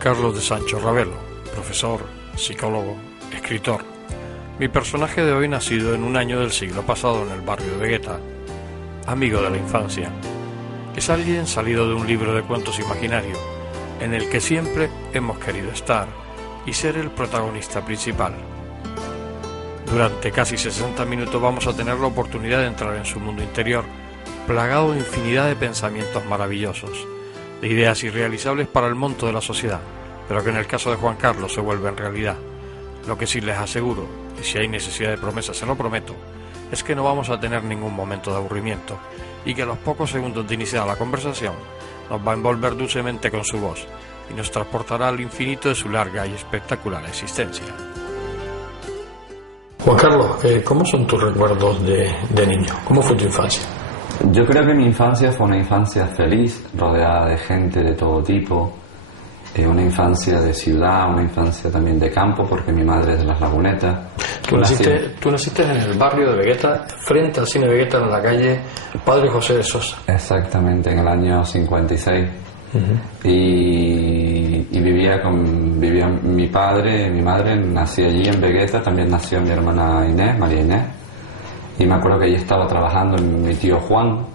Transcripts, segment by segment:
Carlos de Sancho Ravelo, profesor, psicólogo, escritor. Mi personaje de hoy nacido en un año del siglo pasado en el barrio de Vegueta, amigo de la infancia. Es alguien salido de un libro de cuentos imaginario, en el que siempre hemos querido estar y ser el protagonista principal. Durante casi 60 minutos vamos a tener la oportunidad de entrar en su mundo interior, plagado de infinidad de pensamientos maravillosos, de ideas irrealizables para el monto de la sociedad, pero que en el caso de Juan Carlos se vuelven realidad. Lo que sí les aseguro, y si hay necesidad de promesa se lo prometo, es que no vamos a tener ningún momento de aburrimiento, y que a los pocos segundos de iniciar la conversación nos va a envolver dulcemente con su voz y nos transportará al infinito de su larga y espectacular existencia. Juan Carlos, ¿cómo son tus recuerdos de niño? ¿Cómo fue tu infancia? Yo creo que mi infancia fue una infancia feliz, rodeada de gente de todo tipo, una infancia de ciudad, una infancia también de campo, porque mi madre es de Las Lagunetas. Tú naciste en el barrio de Vegueta, frente al cine Vegueta, en la calle Padre José de Sosa. Exactamente, en el año 56. Y vivía mi padre, mi madre nació allí en Vegueta, también nació mi hermana Inés, María Inés. Y me acuerdo que allí estaba trabajando mi tío Juan,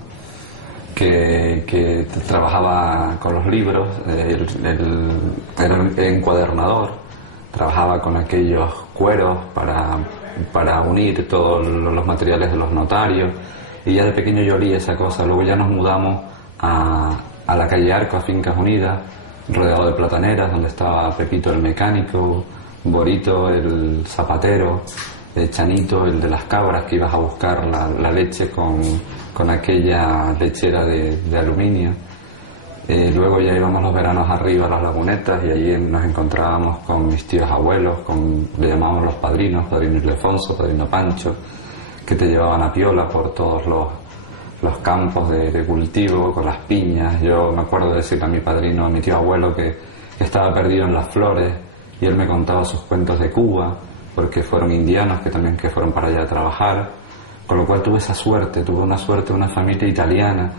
que trabajaba con los libros, era encuadernador, trabajaba con aquellos cueros para unir todos los materiales de los notarios, y ya de pequeño yo olía esa cosa. Luego ya nos mudamos a la calle Arco, a Fincas Unidas, rodeado de plataneras, donde estaba Pepito el mecánico, Borito el zapatero, Chanito el de las cabras, que ibas a buscar la leche con aquella lechera de aluminio. Luego ya íbamos los veranos arriba a Las Lagunetas, y allí nos encontrábamos con mis tíos abuelos, le llamábamos los padrinos, padrino Ildefonso, padrino Pancho, que te llevaban a piola por todos los campos de cultivo, con las piñas. Yo me acuerdo de decirle a mi padrino, a mi tío abuelo, que estaba perdido en las flores, y él me contaba sus cuentos de Cuba, porque fueron indianos que fueron para allá a trabajar, con lo cual tuve una suerte, una familia italiana.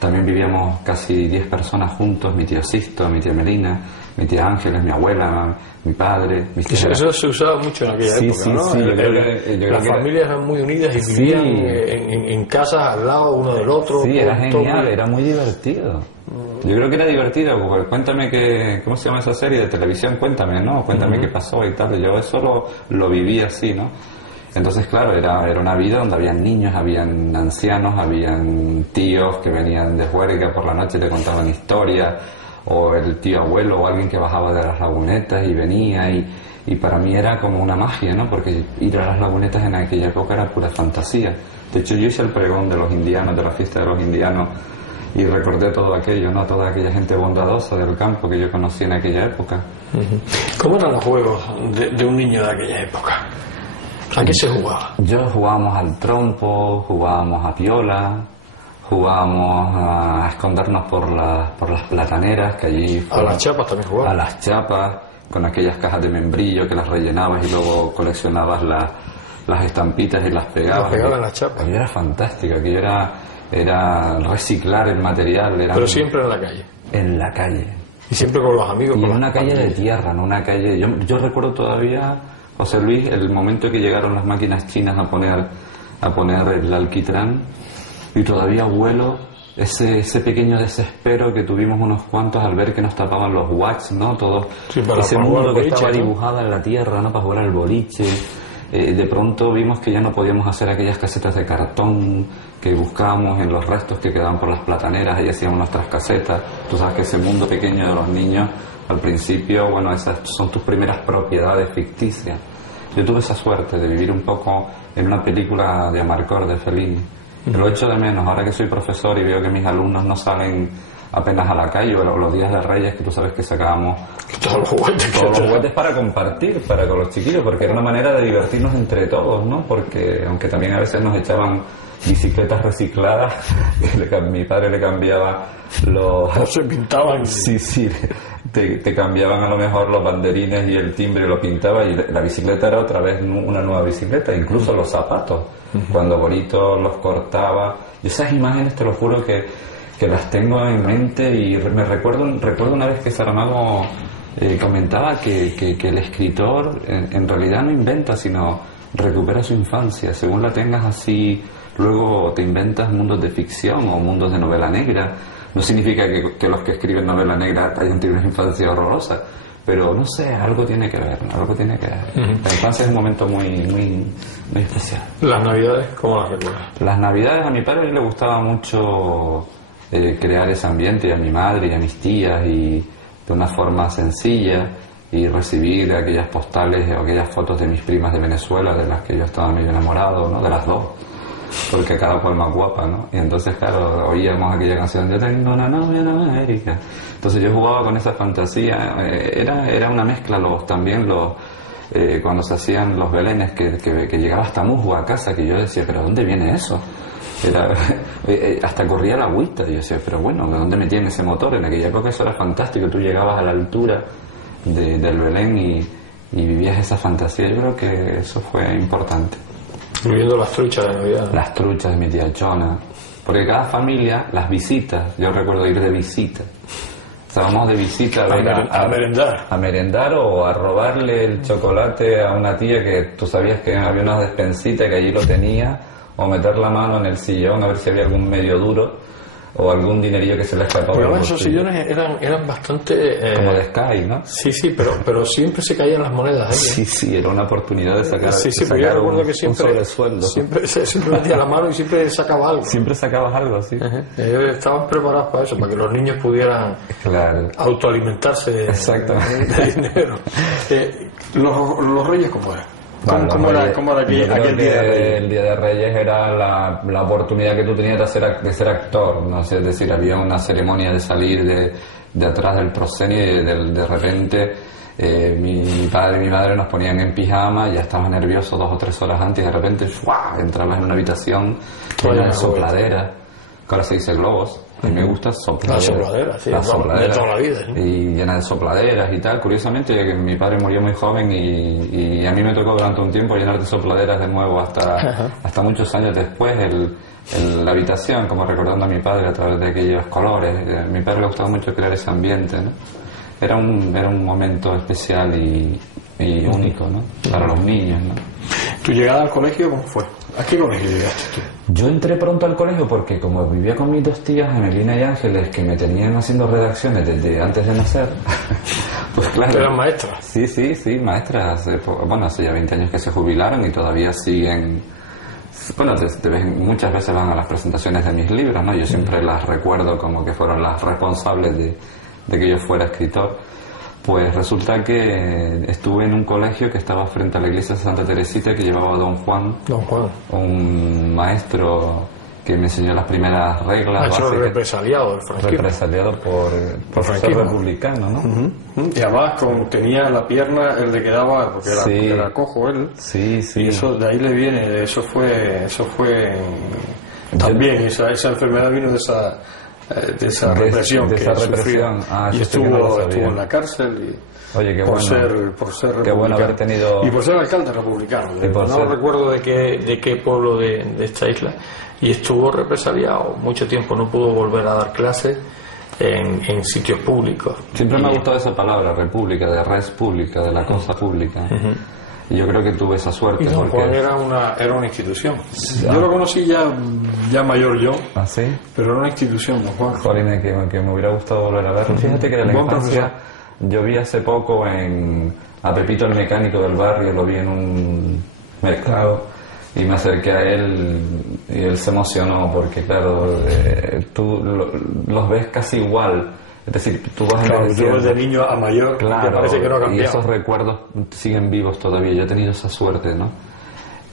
También vivíamos casi 10 personas juntos, mi tío Sisto, mi tía Melina, mi tía Ángeles, mi abuela, mi padre, mis tías. Eso se usaba mucho en aquella época, ¿no? Sí, las familias eran muy unidas y vivían en casas al lado uno del otro. Sí, era genial, era muy divertido. Yo creo que era divertido, porque cuéntame ¿cómo se llama esa serie de televisión? Cuéntame, ¿no? Cuéntame qué pasó y tal. Yo eso lo viví así, ¿no? Entonces, claro, era una vida donde habían niños, habían ancianos, habían tíos que venían de juerga por la noche y te contaban historias, o el tío abuelo o alguien que bajaba de Las Lagunetas y venía, y para mí era como una magia, ¿no? Porque ir a Las Lagunetas en aquella época era pura fantasía. De hecho, yo hice el pregón de los indianos, de la fiesta de los indianos, y recordé todo aquello, ¿no? Toda aquella gente bondadosa del campo que yo conocí en aquella época. ¿Cómo eran los juegos de un niño de aquella época? ¿A qué se jugaba? Jugábamos al trompo, jugábamos a piola, jugábamos a escondernos por las plataneras, que allí... ¿A las chapas también jugábamos? A las chapas, con aquellas cajas de membrillo que las rellenabas y luego coleccionabas las estampitas y las pegabas. Las pegabas en las chapas. Aquello era fantástico, aquello era reciclar el material. Pero siempre en la calle. En la calle. Y siempre con los amigos. Y con en una calle de tierra, no una calle... Yo recuerdo todavía, José Luis, el momento que llegaron las máquinas chinas a poner el alquitrán, y todavía huelo ese pequeño desespero que tuvimos unos cuantos al ver que nos tapaban los watts, ¿no? Todo ese mundo que estaba dibujado en la tierra, ¿no? Para jugar al boliche. De pronto vimos que ya no podíamos hacer aquellas casetas de cartón que buscábamos en los restos que quedaban por las plataneras, y hacíamos nuestras casetas. Tú sabes que ese mundo pequeño de los niños, al principio, bueno, esas son tus primeras propiedades ficticias. Yo tuve esa suerte de vivir un poco en una película de Amarcord, de Fellini. Lo echo de menos ahora que soy profesor y veo que mis alumnos no salen apenas a la calle, o los días de Reyes, que tú sabes que sacábamos todos los juguetes para compartir con los chiquillos, porque era una manera de divertirnos entre todos, ¿no? Porque aunque también a veces nos echaban bicicletas recicladas, mi padre le cambiaba no se pintaban. Sí, te cambiaban a lo mejor los banderines y el timbre lo pintaba, y la bicicleta era otra vez una nueva bicicleta, incluso los zapatos, cuando Borito los cortaba. Y esas imágenes, te lo juro que las tengo en mente, y me recuerdo una vez que Saramago comentaba que el escritor en realidad no inventa, sino recupera su infancia. Según la tengas así, luego te inventas mundos de ficción o mundos de novela negra. No significa que los que escriben novela negra hayan tenido una infancia horrorosa, pero no sé, algo tiene que ver, algo tiene que ver. La infancia es un momento muy especial. ¿Las navidades cómo las recuerdas? Las navidades a mi padre le gustaba mucho crear ese ambiente, y a mi madre y a mis tías, y de una forma sencilla, y recibir aquellas postales o aquellas fotos de mis primas de Venezuela, de las que yo estaba medio enamorado, ¿no? De las dos, porque cada cual más guapa, ¿no? Y entonces, claro, oíamos aquella canción, yo tengo una novia en América. Entonces yo jugaba con esa fantasía. Era una mezcla cuando se hacían los belenes, que llegaba hasta musgo a casa, que yo decía, ¿pero dónde viene eso? Hasta corría la agüita, y yo decía, pero bueno, ¿de dónde metían ese motor? En aquella época eso era fantástico, tú llegabas a la altura del Belén y vivías esa fantasía. Yo creo que eso fue importante. Incluyendo las truchas de Navidad. Las truchas de mi tía Chona, porque cada familia, las visitas, yo recuerdo ir de visita. Estábamos de visita a merendar. A merendar o a robarle el chocolate a una tía que tú sabías que había una despensita que allí lo tenía, o meter la mano en el sillón a ver si había algún medio duro o algún dinerillo que se le escapaba. Pero esos sillones eran bastante... como de Sky, ¿no? Sí, pero siempre se caían las monedas ahí. Sí, era una oportunidad de sacar, sí, pero yo recuerdo que siempre, un sobresueldo. Siempre metía la mano y siempre sacaba algo. Siempre sacabas algo, sí. Ellos estaban preparados para eso, para que los niños pudieran autoalimentarse de dinero. Los Reyes, ¿cómo eran? ¿Cómo era aquel día de Reyes? El Día de Reyes era la oportunidad que tú tenías de ser actor, ¿no? Es decir, había una ceremonia de salir de atrás del proscenio y de repente mi padre y mi madre nos ponían en pijama, ya estabas nervioso 2 o 3 horas antes y de repente ¡fua! Entrabas en una habitación llena de sopladeras, que ahora se dice globos. A mí me gusta sopladeras, sí, de toda la vida, ¿sí? Y llena de sopladeras y tal. Curiosamente, que mi padre murió muy joven y a mí me tocó durante un tiempo llenar de sopladeras de nuevo hasta muchos años después la habitación, como recordando a mi padre a través de aquellos colores. A mi padre le gustaba mucho crear ese ambiente, ¿no? Era un momento especial y único, ¿no? Para los niños, ¿no? ¿Tu llegada al colegio cómo fue? ¿A qué colegio llegaste tú? Yo entré pronto al colegio porque como vivía con mis 2 tías, Emelina y Ángeles, que me tenían haciendo redacciones desde antes de nacer, pues claro. ¿Eran maestras? Sí, maestras. Bueno, hace ya 20 años que se jubilaron y todavía siguen. Bueno, muchas veces van a las presentaciones de mis libros, ¿no? Yo siempre las recuerdo como que fueron las responsables de que yo fuera escritor. Pues resulta que estuve en un colegio que estaba frente a la iglesia de Santa Teresita, que llevaba Don Juan, un maestro que me enseñó las primeras reglas básicas. Represaliado, represaliado por ser republicano, ¿no? Y además tenía la pierna, el de que daba, porque era cojo él. Sí. Y eso de ahí le viene, eso fue también, esa enfermedad vino de esa represión que sufrió. Y estuvo en la cárcel Oye, qué por bueno. ser qué bueno haber tenido... y por ser alcalde republicano. No recuerdo de qué pueblo de esta isla. Y estuvo represaliado mucho tiempo, no pudo volver a dar clases en sitios públicos. Siempre me ha gustado esa palabra, república, de res pública, de la cosa pública. Y yo creo que tuve esa suerte. Y Don Juan era una institución. Yo lo conocí ya mayor yo. ¿Ah, sí? Pero era una institución, Don Juan. Jolín, que me hubiera gustado volver a verlo. Fíjate que de la infancia, yo vi hace poco a Pepito el mecánico del barrio, lo vi en un mercado y me acerqué a él y él se emocionó porque, claro, tú los ves casi igual. Es decir, tú vas envejeciendo de niño a mayor, claro, parece que no ha cambiado. Y esos recuerdos siguen vivos todavía. Yo he tenido esa suerte, ¿no?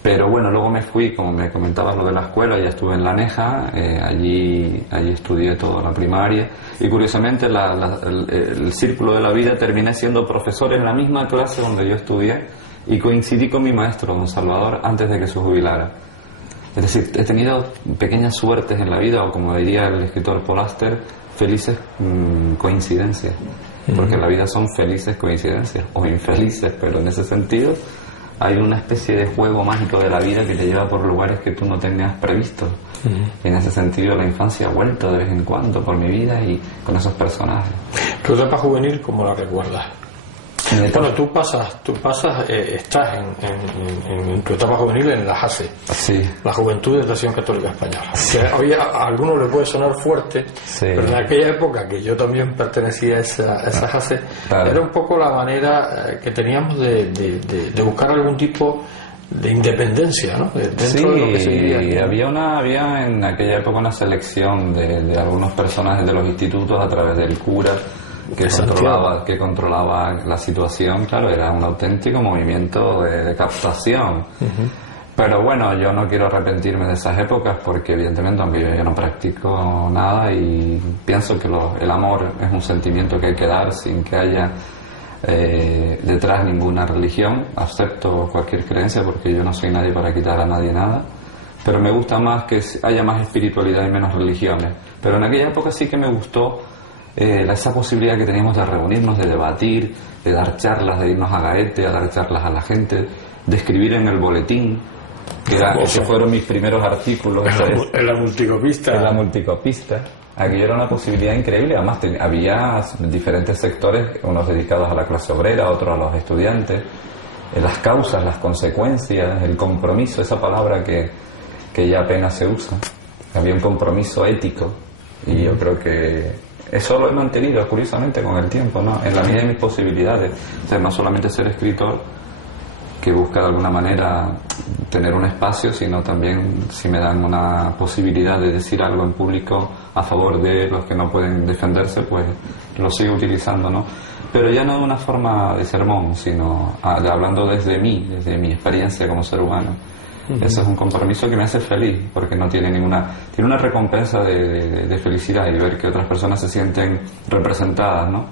Pero bueno, luego me fui, como me comentabas lo de la escuela, ya estuve en La Neja, allí estudié toda la primaria y curiosamente el círculo de la vida terminé siendo profesor en la misma clase donde yo estudié y coincidí con mi maestro, don Salvador, antes de que se jubilara. Es decir, he tenido pequeñas suertes en la vida, o como diría el escritor Paul Auster, felices coincidencias, porque en la vida son felices coincidencias o infelices, pero en ese sentido hay una especie de juego mágico de la vida que te lleva por lugares que tú no tenías previsto. Y en ese sentido la infancia ha vuelto de vez en cuando por mi vida y con esos personajes. ¿Tu etapa juvenil cómo la recuerdas? Bueno, tú estás en tu etapa juvenil en la JASE, Sí. la Juventud de Acción Católica Española. Sí. Que a algunos le puede sonar fuerte, Sí. pero en aquella época que yo también pertenecía a esa JASE, Claro. era un poco la manera que teníamos de buscar algún tipo de independencia, ¿no? Dentro de lo que se vivía aquí. Había en aquella época una selección de algunos personajes de los institutos a través del cura que controlaba la situación. Claro, era un auténtico movimiento de captación. Pero bueno, yo no quiero arrepentirme de esas épocas porque evidentemente aunque yo no practico nada y pienso que el amor es un sentimiento que hay que dar sin que haya detrás ninguna religión. Acepto cualquier creencia porque yo no soy nadie para quitar a nadie nada, pero me gusta más que haya más espiritualidad y menos religiones. Pero en aquella época sí que me gustó esa posibilidad que teníamos de reunirnos, de debatir, de dar charlas, de irnos a Gaete, a dar charlas a la gente, de escribir en el boletín, que fueron mis primeros artículos en la multicopista. En la multicopista. Aquello era una posibilidad increíble. Además había diferentes sectores, unos dedicados a la clase obrera, otros a los estudiantes. Las causas, las consecuencias, el compromiso, esa palabra que ya apenas se usa. Había un compromiso ético y yo creo que eso lo he mantenido curiosamente con el tiempo, ¿no? En la medida de mis posibilidades. O sea, no solamente ser escritor, que busca de alguna manera tener un espacio, sino también si me dan una posibilidad de decir algo en público a favor de los que no pueden defenderse, pues lo sigo utilizando, ¿no? Pero ya no de una forma de sermón, sino hablando desde mi experiencia como ser humano. Eso es un compromiso que me hace feliz, porque no tiene tiene una recompensa de felicidad y ver que otras personas se sienten representadas, ¿no?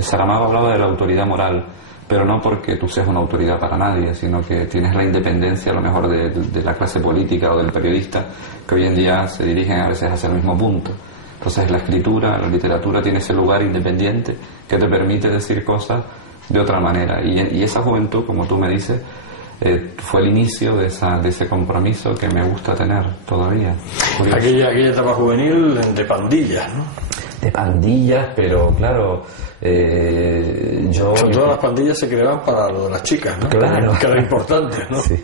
Saramago hablaba de la autoridad moral, pero no porque tú seas una autoridad para nadie, sino que tienes la independencia a lo mejor de la clase política o del periodista, que hoy en día se dirigen a veces hacia el mismo punto. Entonces la escritura, la literatura tiene ese lugar independiente que te permite decir cosas de otra manera, y esa juventud, como tú me dices, fue el inicio de ese compromiso que me gusta tener todavía. Aquella etapa juvenil de pandillas, ¿no? De pandillas, pero claro, todas las pandillas se creaban para lo de las chicas, ¿no? Claro. Que era importante, ¿no? Sí.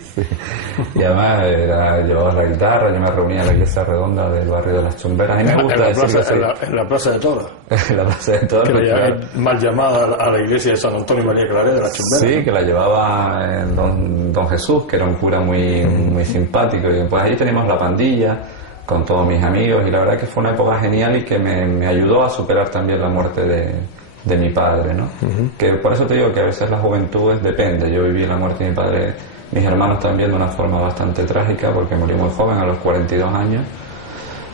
Y además llevaba la guitarra, yo me reunía en la iglesia redonda del barrio de las Chumberas. A mí me gusta en la plaza de Toros. En la plaza de Toros. Que claro, mal llamada a la iglesia de San Antonio y María Claret de las Chumberas. Sí, ¿no? que la llevaba don Jesús, que era un cura muy simpático. Y pues ahí tenemos la pandilla con todos mis amigos, y la verdad que fue una época genial y que me ayudó a superar también la muerte de mi padre, ¿no? Que por eso te digo que a veces la juventud depende. Yo viví la muerte de mi padre, mis hermanos también, de una forma bastante trágica, porque murió muy joven, a los 42 años.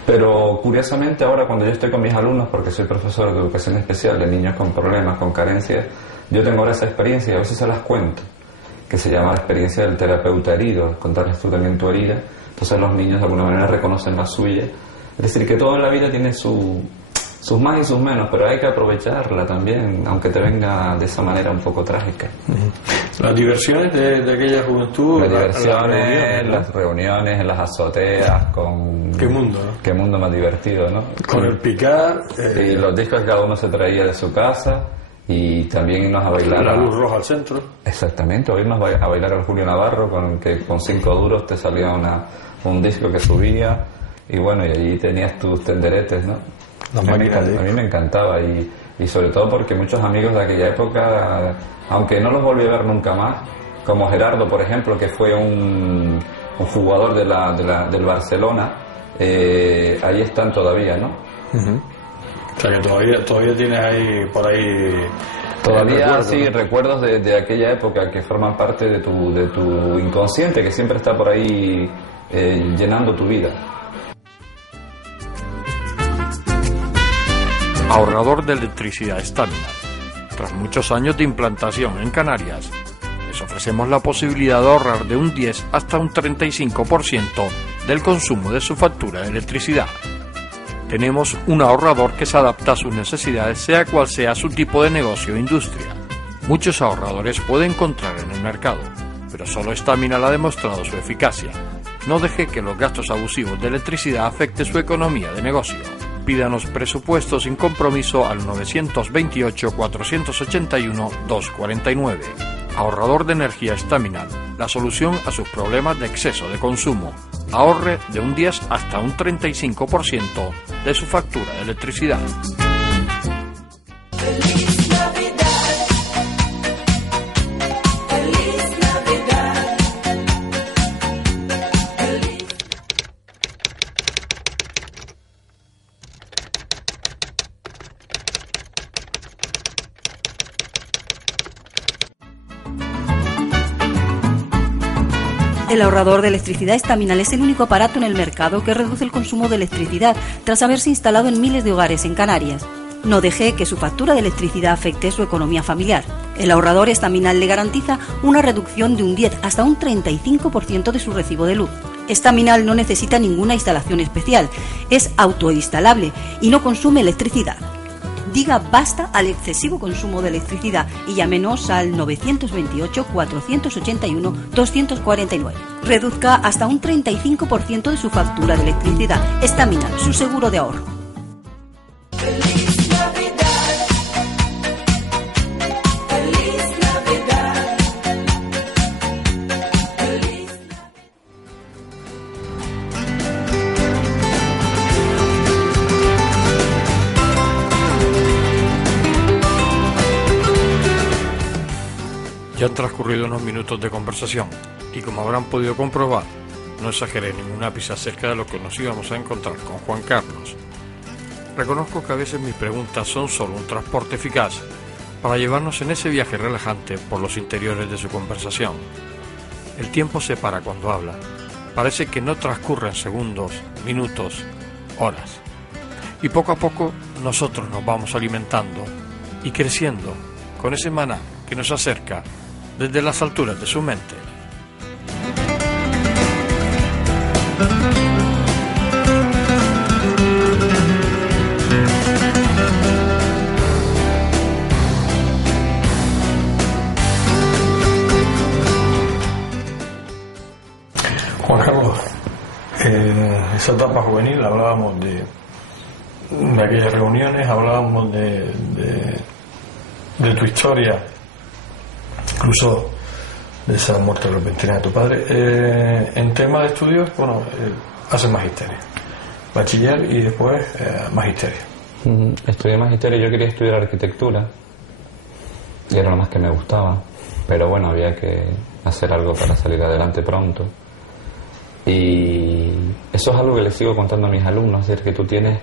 Pero curiosamente ahora, cuando yo estoy con mis alumnos, porque soy profesor de educación especial de niños con problemas, con carencias, yo tengo ahora esa experiencia y a veces se las cuento, que se llama la experiencia del terapeuta herido, contarles tú también tu herida. Entonces los niños de alguna manera reconocen la suya. Es decir, que todo en la vida tiene sus más y sus menos, pero hay que aprovecharla también, aunque te venga de esa manera un poco trágica. Las diversiones de aquella juventud, las reuniones en las azoteas, con... Qué mundo, ¿no? Qué mundo más divertido, ¿no? Con el picar... Y los discos que cada uno se traía de su casa, y también irnos a bailar... La luz roja al centro. Exactamente, o irnos a bailar al Julio Navarro, que con 5 duros te salía un disco que subía, y bueno, y allí tenías tus tenderetes, ¿no? A mí me encantaba, y sobre todo porque muchos amigos de aquella época, aunque no los volví a ver nunca más, como Gerardo, por ejemplo, que fue un jugador del Barcelona, ahí están todavía, ¿no? O sea que todavía tienes ahí por ahí todavía sí, ¿no? Recuerdos de aquella época que forman parte de tu inconsciente, que siempre está por ahí llenando tu vida. Ahorrador de electricidad Estamina. Tras muchos años de implantación en Canarias, les ofrecemos la posibilidad de ahorrar de un 10 hasta un 35% del consumo de su factura de electricidad. Tenemos un ahorrador que se adapta a sus necesidades, sea cual sea su tipo de negocio o industria. Muchos ahorradores puede encontrar en el mercado, pero solo Estamina ha demostrado su eficacia. No deje que los gastos abusivos de electricidad afecten su economía de negocio. pídanos presupuesto sin compromiso al 928-481-249. Ahorrador de energía Estaminal, la solución a sus problemas de exceso de consumo. Ahorre de un 10 hasta un 35% de su factura de electricidad. El ahorrador de electricidad Estaminal es el único aparato en el mercado que reduce el consumo de electricidad tras haberse instalado en miles de hogares en Canarias. No deje que su factura de electricidad afecte su economía familiar. El ahorrador Estaminal le garantiza una reducción de un 10 hasta un 35% de su recibo de luz. Estaminal no necesita ninguna instalación especial, es autoinstalable y no consume electricidad. Diga basta al excesivo consumo de electricidad y llámenos al 928-481-249. Reduzca hasta un 35% de su factura de electricidad. Estaminal, su seguro de ahorro. Ya han transcurrido unos minutos de conversación y como habrán podido comprobar, no exageré ningún ápice acerca de lo que nos íbamos a encontrar con Juan Carlos. Reconozco que a veces mis preguntas son solo un transporte eficaz para llevarnos en ese viaje relajante por los interiores de su conversación. El tiempo se para cuando habla. Parece que no transcurren segundos, minutos, horas. Y poco a poco nosotros nos vamos alimentando y creciendo con ese maná que nos acerca desde las alturas de su mente. Juan Carlos, en esa etapa juvenil hablábamos de aquellas reuniones, hablábamos de tu historia, incluso de esa muerte repentina de tu padre. En tema de estudios, bueno, haces magisterio, bachiller y después magisterio. Estudié magisterio, yo quería estudiar arquitectura y era lo más que me gustaba, pero bueno, había que hacer algo para salir adelante pronto. Y eso es algo que les sigo contando a mis alumnos, es decir, que tú tienes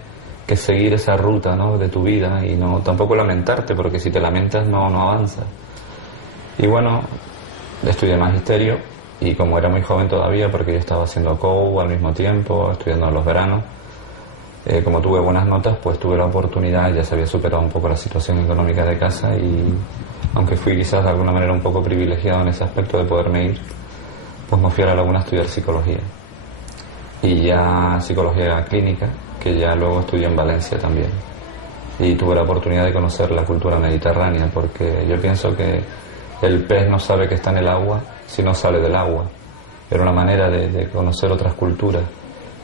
que seguir esa ruta, ¿no?, de tu vida y no tampoco lamentarte, porque si te lamentas no avanzas. Y bueno, estudié magisterio y como era muy joven todavía, porque yo estaba haciendo COU al mismo tiempo, estudiando en los veranos, como tuve buenas notas, pues tuve la oportunidad, ya se había superado un poco la situación económica de casa y aunque fui quizás de alguna manera un poco privilegiado en ese aspecto de poderme ir, pues me fui a la Laguna a estudiar psicología. Y ya psicología clínica, que ya luego estudié en Valencia también. Y tuve la oportunidad de conocer la cultura mediterránea, porque yo pienso que el pez no sabe que está en el agua si no sale del agua. Era una manera de conocer otras culturas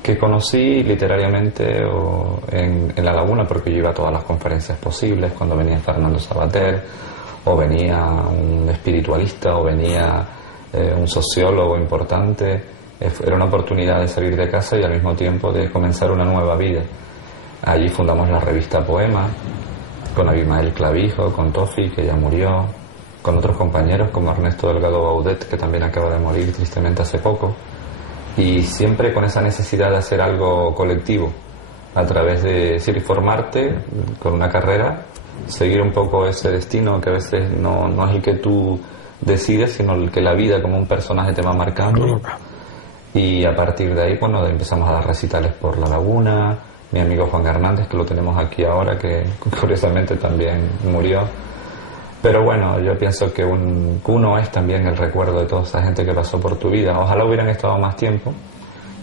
que conocí literariamente en la Laguna, porque yo iba a todas las conferencias posibles, cuando venía Fernando Sabater, o venía un espiritualista, o venía un sociólogo importante. Era una oportunidad de salir de casa y al mismo tiempo de comenzar una nueva vida. Allí fundamos la revista Poema, con Abimael Clavijo, con Tofi, que ya murió, con otros compañeros como Ernesto Delgado Baudet, que también acaba de morir tristemente hace poco, y siempre con esa necesidad de hacer algo colectivo, a través de formarte con una carrera, seguir un poco ese destino que a veces no es el que tú decides, sino el que la vida como un personaje te va marcando. Y a partir de ahí, bueno, empezamos a dar recitales por La Laguna. Mi amigo Juan Hernández, que lo tenemos aquí ahora, que curiosamente también murió. Pero bueno, yo pienso que uno es también el recuerdo de toda esa gente que pasó por tu vida. Ojalá hubieran estado más tiempo,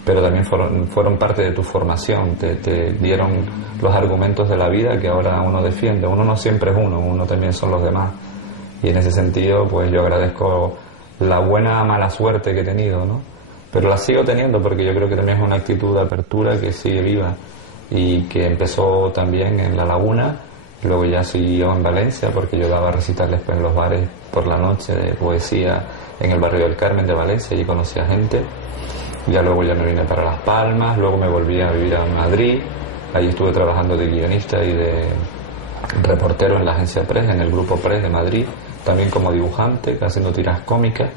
pero también fueron parte de tu formación. Te dieron los argumentos de la vida que ahora uno defiende. Uno no siempre es uno también son los demás. Y en ese sentido, pues yo agradezco la buena o mala suerte que he tenido, ¿no? Pero la sigo teniendo porque yo creo que también es una actitud de apertura que sigue viva y que empezó también en La Laguna, luego ya siguió en Valencia porque yo daba recitales en los bares por la noche de poesía en el barrio del Carmen de Valencia y conocía gente. Ya luego ya me vine para Las Palmas, luego me volví a vivir a Madrid, ahí estuve trabajando de guionista y de reportero en la agencia Press, en el grupo Press de Madrid, también como dibujante, haciendo tiras cómicas.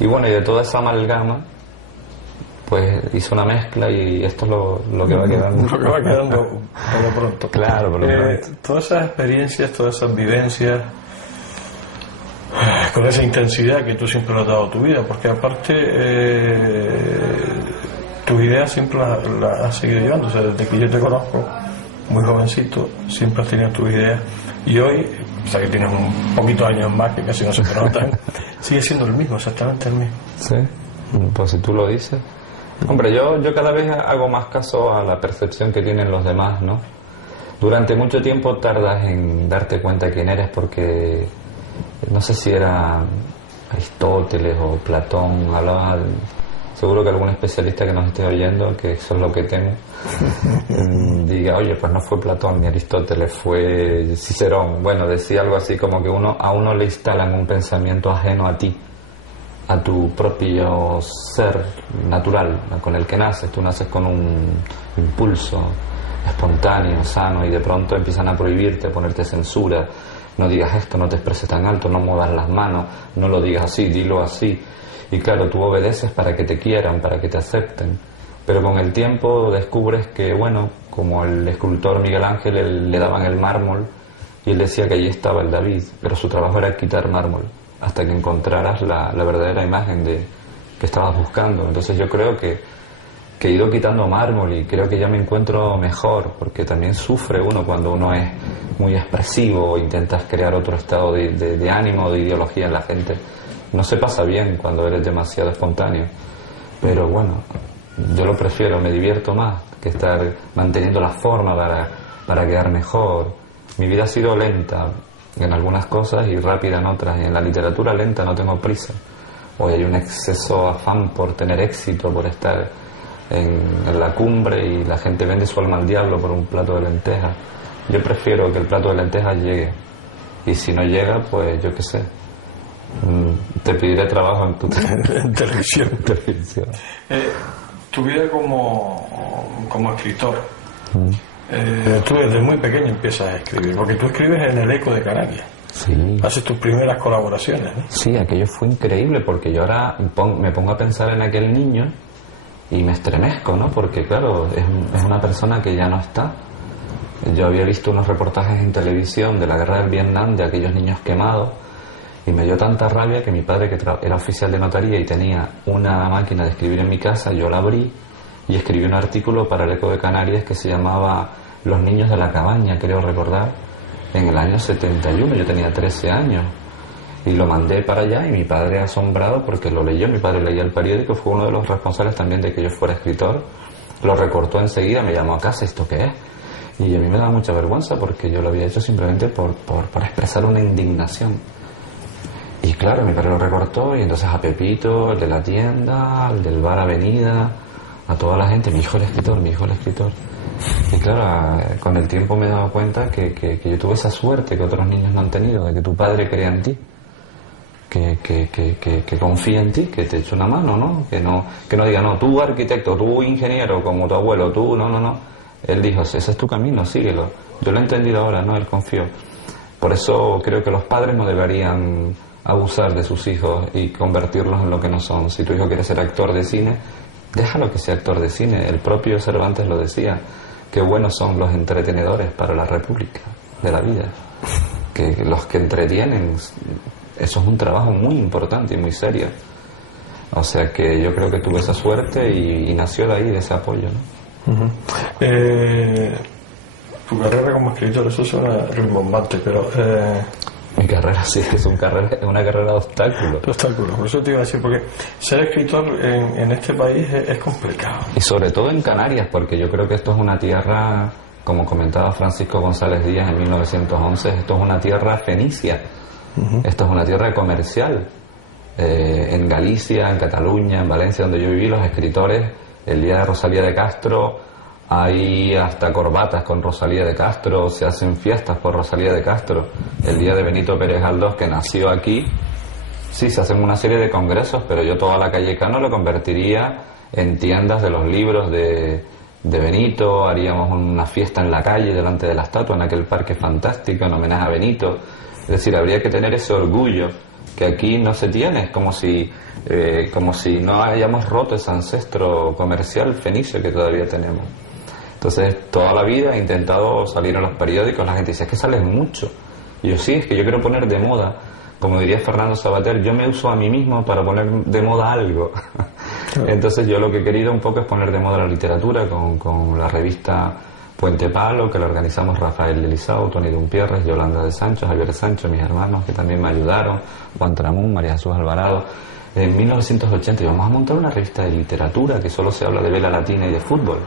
Y bueno, y de toda esa amalgama pues hice una mezcla y esto es lo que va quedando. Lo que va quedando por lo pronto. Claro, por lo pronto. Todas esas experiencias, todas esas vivencias, con esa intensidad que tú siempre le has dado a tu vida, porque aparte tus ideas siempre las has seguido llevando. O sea, desde que yo te conozco, muy jovencito, siempre has tenido tus ideas. Y hoy, o sea que tienes un poquito de años más, que casi no se te notan, sigue siendo el mismo, exactamente el mismo. Sí, pues si tú lo dices. Hombre, yo cada vez hago más caso a la percepción que tienen los demás, ¿no? Durante mucho tiempo tardas en darte cuenta de quién eres porque no sé si era Aristóteles o Platón, hablaba, seguro que algún especialista que nos esté oyendo, que eso es lo que temo, diga, oye, pues no fue Platón ni Aristóteles, fue Cicerón. Bueno, decía algo así como que a uno le instalan un pensamiento ajeno a ti, a tu propio ser natural con el que naces. Tú naces con un impulso espontáneo, sano, y de pronto empiezan a prohibirte, a ponerte censura. No digas esto, no te expreses tan alto, no muevas las manos, no lo digas así, dilo así. Y claro, tú obedeces para que te quieran, para que te acepten. Pero con el tiempo descubres que, bueno, como el escultor Miguel Ángel, le daban el mármol y él decía que allí estaba el David, pero su trabajo era quitar mármol hasta que encontraras la verdadera imagen que estabas buscando. Entonces yo creo que he ido quitando mármol y creo que ya me encuentro mejor, porque también sufre uno cuando uno es muy expresivo o intentas crear otro estado de ánimo, de ideología en la gente. No se pasa bien cuando eres demasiado espontáneo, pero bueno, yo lo prefiero, me divierto más que estar manteniendo la forma para quedar mejor. Mi vida ha sido lenta en algunas cosas y rápida en otras, y en la literatura lenta, no tengo prisa. Hoy hay un exceso afán por tener éxito, por estar en la cumbre, y la gente vende su alma al diablo por un plato de lentejas. Yo prefiero que el plato de lentejas llegue, y si no llega, pues yo qué sé, te pediré trabajo en tu en televisión. Tu vida como escritor, tú desde muy pequeño empiezas a escribir, porque tú escribes en El Eco de Canarias. Sí. Haces tus primeras colaboraciones, ¿no? Sí, aquello fue increíble, porque yo ahora me pongo a pensar en aquel niño y me estremezco, ¿no? Porque claro, es una persona que ya no está. Yo había visto unos reportajes en televisión de la guerra del Vietnam, de aquellos niños quemados, y me dio tanta rabia que mi padre, que era oficial de notaría y tenía una máquina de escribir en mi casa, yo la abrí y escribí un artículo para El Eco de Canarias que se llamaba Los niños de la cabaña, creo recordar, en el año 71, yo tenía 13 años, y lo mandé para allá, y mi padre, asombrado porque lo leyó, mi padre leía el periódico, fue uno de los responsables también de que yo fuera escritor, lo recortó enseguida, me llamó a casa, ¿esto qué es? Y a mí me daba mucha vergüenza porque yo lo había hecho simplemente por expresar una indignación. Y claro, mi padre lo recortó, y entonces a Pepito, el de la tienda, el del bar Avenida, a toda la gente, mi hijo el escritor, mi hijo el escritor. Y claro, con el tiempo me he dado cuenta que yo tuve esa suerte que otros niños no han tenido, de que tu padre crea en ti, que confía en ti, que te eche una mano, ¿no? Que no diga, no, tú arquitecto, tú ingeniero, como tu abuelo, tú, no. Él dijo, ese es tu camino, síguelo. Yo lo he entendido ahora, ¿no? Él confió. Por eso creo que los padres no deberían abusar de sus hijos y convertirlos en lo que no son. Si tu hijo quiere ser actor de cine, déjalo que sea actor de cine. El propio Cervantes lo decía, qué buenos son los entretenedores para la república de la vida. Que los que entretienen, eso es un trabajo muy importante y muy serio. O sea que yo creo que tuve esa suerte y nació de ahí, de ese apoyo, ¿no? Uh-huh. Tu carrera como escritor, eso suena rimbombante, pero... Mi carrera sí, es una carrera de obstáculos. De obstáculos, por eso te iba a decir, porque ser escritor en este país es complicado. Y sobre todo en Canarias, porque yo creo que esto es una tierra, como comentaba Francisco González Díaz en 1911, esto es una tierra fenicia, esto es una tierra comercial. En Galicia, en Cataluña, en Valencia, donde yo viví, los escritores, el día de Rosalía de Castro, Hay hasta corbatas con Rosalía de Castro, se hacen fiestas por Rosalía de Castro. El día de Benito Pérez Galdós, que nació aquí, sí, se hacen una serie de congresos, pero yo toda la calle Cano lo convertiría en tiendas de los libros de Benito, haríamos una fiesta en la calle delante de la estatua, en aquel parque fantástico, en homenaje a Benito. Es decir, habría que tener ese orgullo que aquí no se tiene, es como si no hayamos roto ese ancestro comercial fenicio que todavía tenemos. Entonces, toda la vida he intentado salir en los periódicos, la gente dice, es que sales mucho. Y yo, sí, es que yo quiero poner de moda, como diría Fernando Savater, yo me uso a mí mismo para poner de moda algo. Entonces, yo lo que he querido un poco es poner de moda la literatura con la revista Puente Palo, que la organizamos Rafael de Lisao, Tony Dumpierres, Yolanda de Sancho, Javier Sancho, mis hermanos que también me ayudaron, Juan Tramún, María Jesús Alvarado. En 1980 íbamos a montar una revista de literatura que solo se habla de vela latina y de fútbol.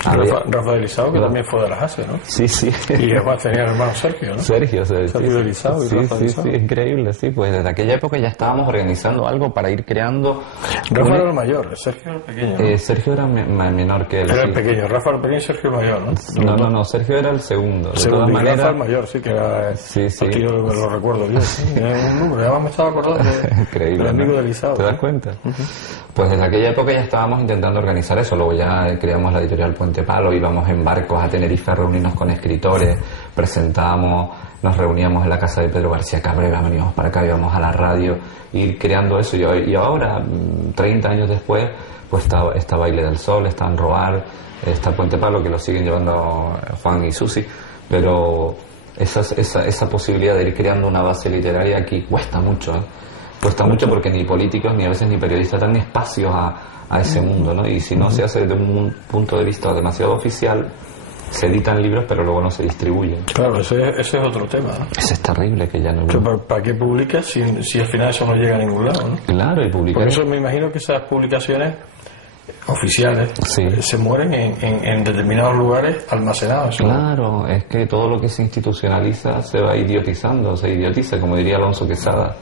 Rafa de Lisao, que también fue de las ASE, ¿no? Sí, sí. Y además tenía el hermano Sergio, ¿no? Sergio de Lisao y Rafa de Lisao. Sí, increíble, sí. Pues desde aquella época ya estábamos organizando algo para ir creando... Rafa era el mayor, Sergio era el pequeño, ¿no? Sergio era menor que él. Era sí. el pequeño, Rafa era el pequeño y Sergio el mayor, ¿no? No, Sergio era el segundo. De Segundo, todas maneras... Rafa el mayor, sí, que era... Sí. Aquí yo lo recuerdo bien, sí. Era un número, además me estaba acordando Increíble, del amigo ¿no? de Lisao. ¿Te das cuenta? Pues desde aquella época ya estábamos intentando organizar eso, luego ya creamos la editorial Puente Palo, íbamos en barcos a Tenerife a reunirnos con escritores, presentábamos, nos reuníamos en la casa de Pedro García Cabrera, veníamos para acá, íbamos a la radio, ir creando eso, y ahora, 30 años después, pues está Baile del Sol, está en Roar, está Puente Palo, que lo siguen llevando Juan y Susi, pero esa posibilidad de ir creando una base literaria aquí cuesta mucho, ¿eh? Cuesta mucho porque ni políticos ni a veces ni periodistas dan espacios a ese mundo, ¿no? Y si no se hace desde un punto de vista demasiado oficial, se editan libros pero luego no se distribuyen. Claro, ese es otro tema, ¿no? Ese es terrible, que ya no... ¿Para qué publicas si al final eso no llega a ningún lado, ¿no? Claro, y publicar... Por eso me imagino que esas publicaciones oficiales se mueren en determinados lugares almacenados. Claro, es que todo lo que se institucionaliza se va idiotizando, se idiotiza, como diría Alonso Quesada.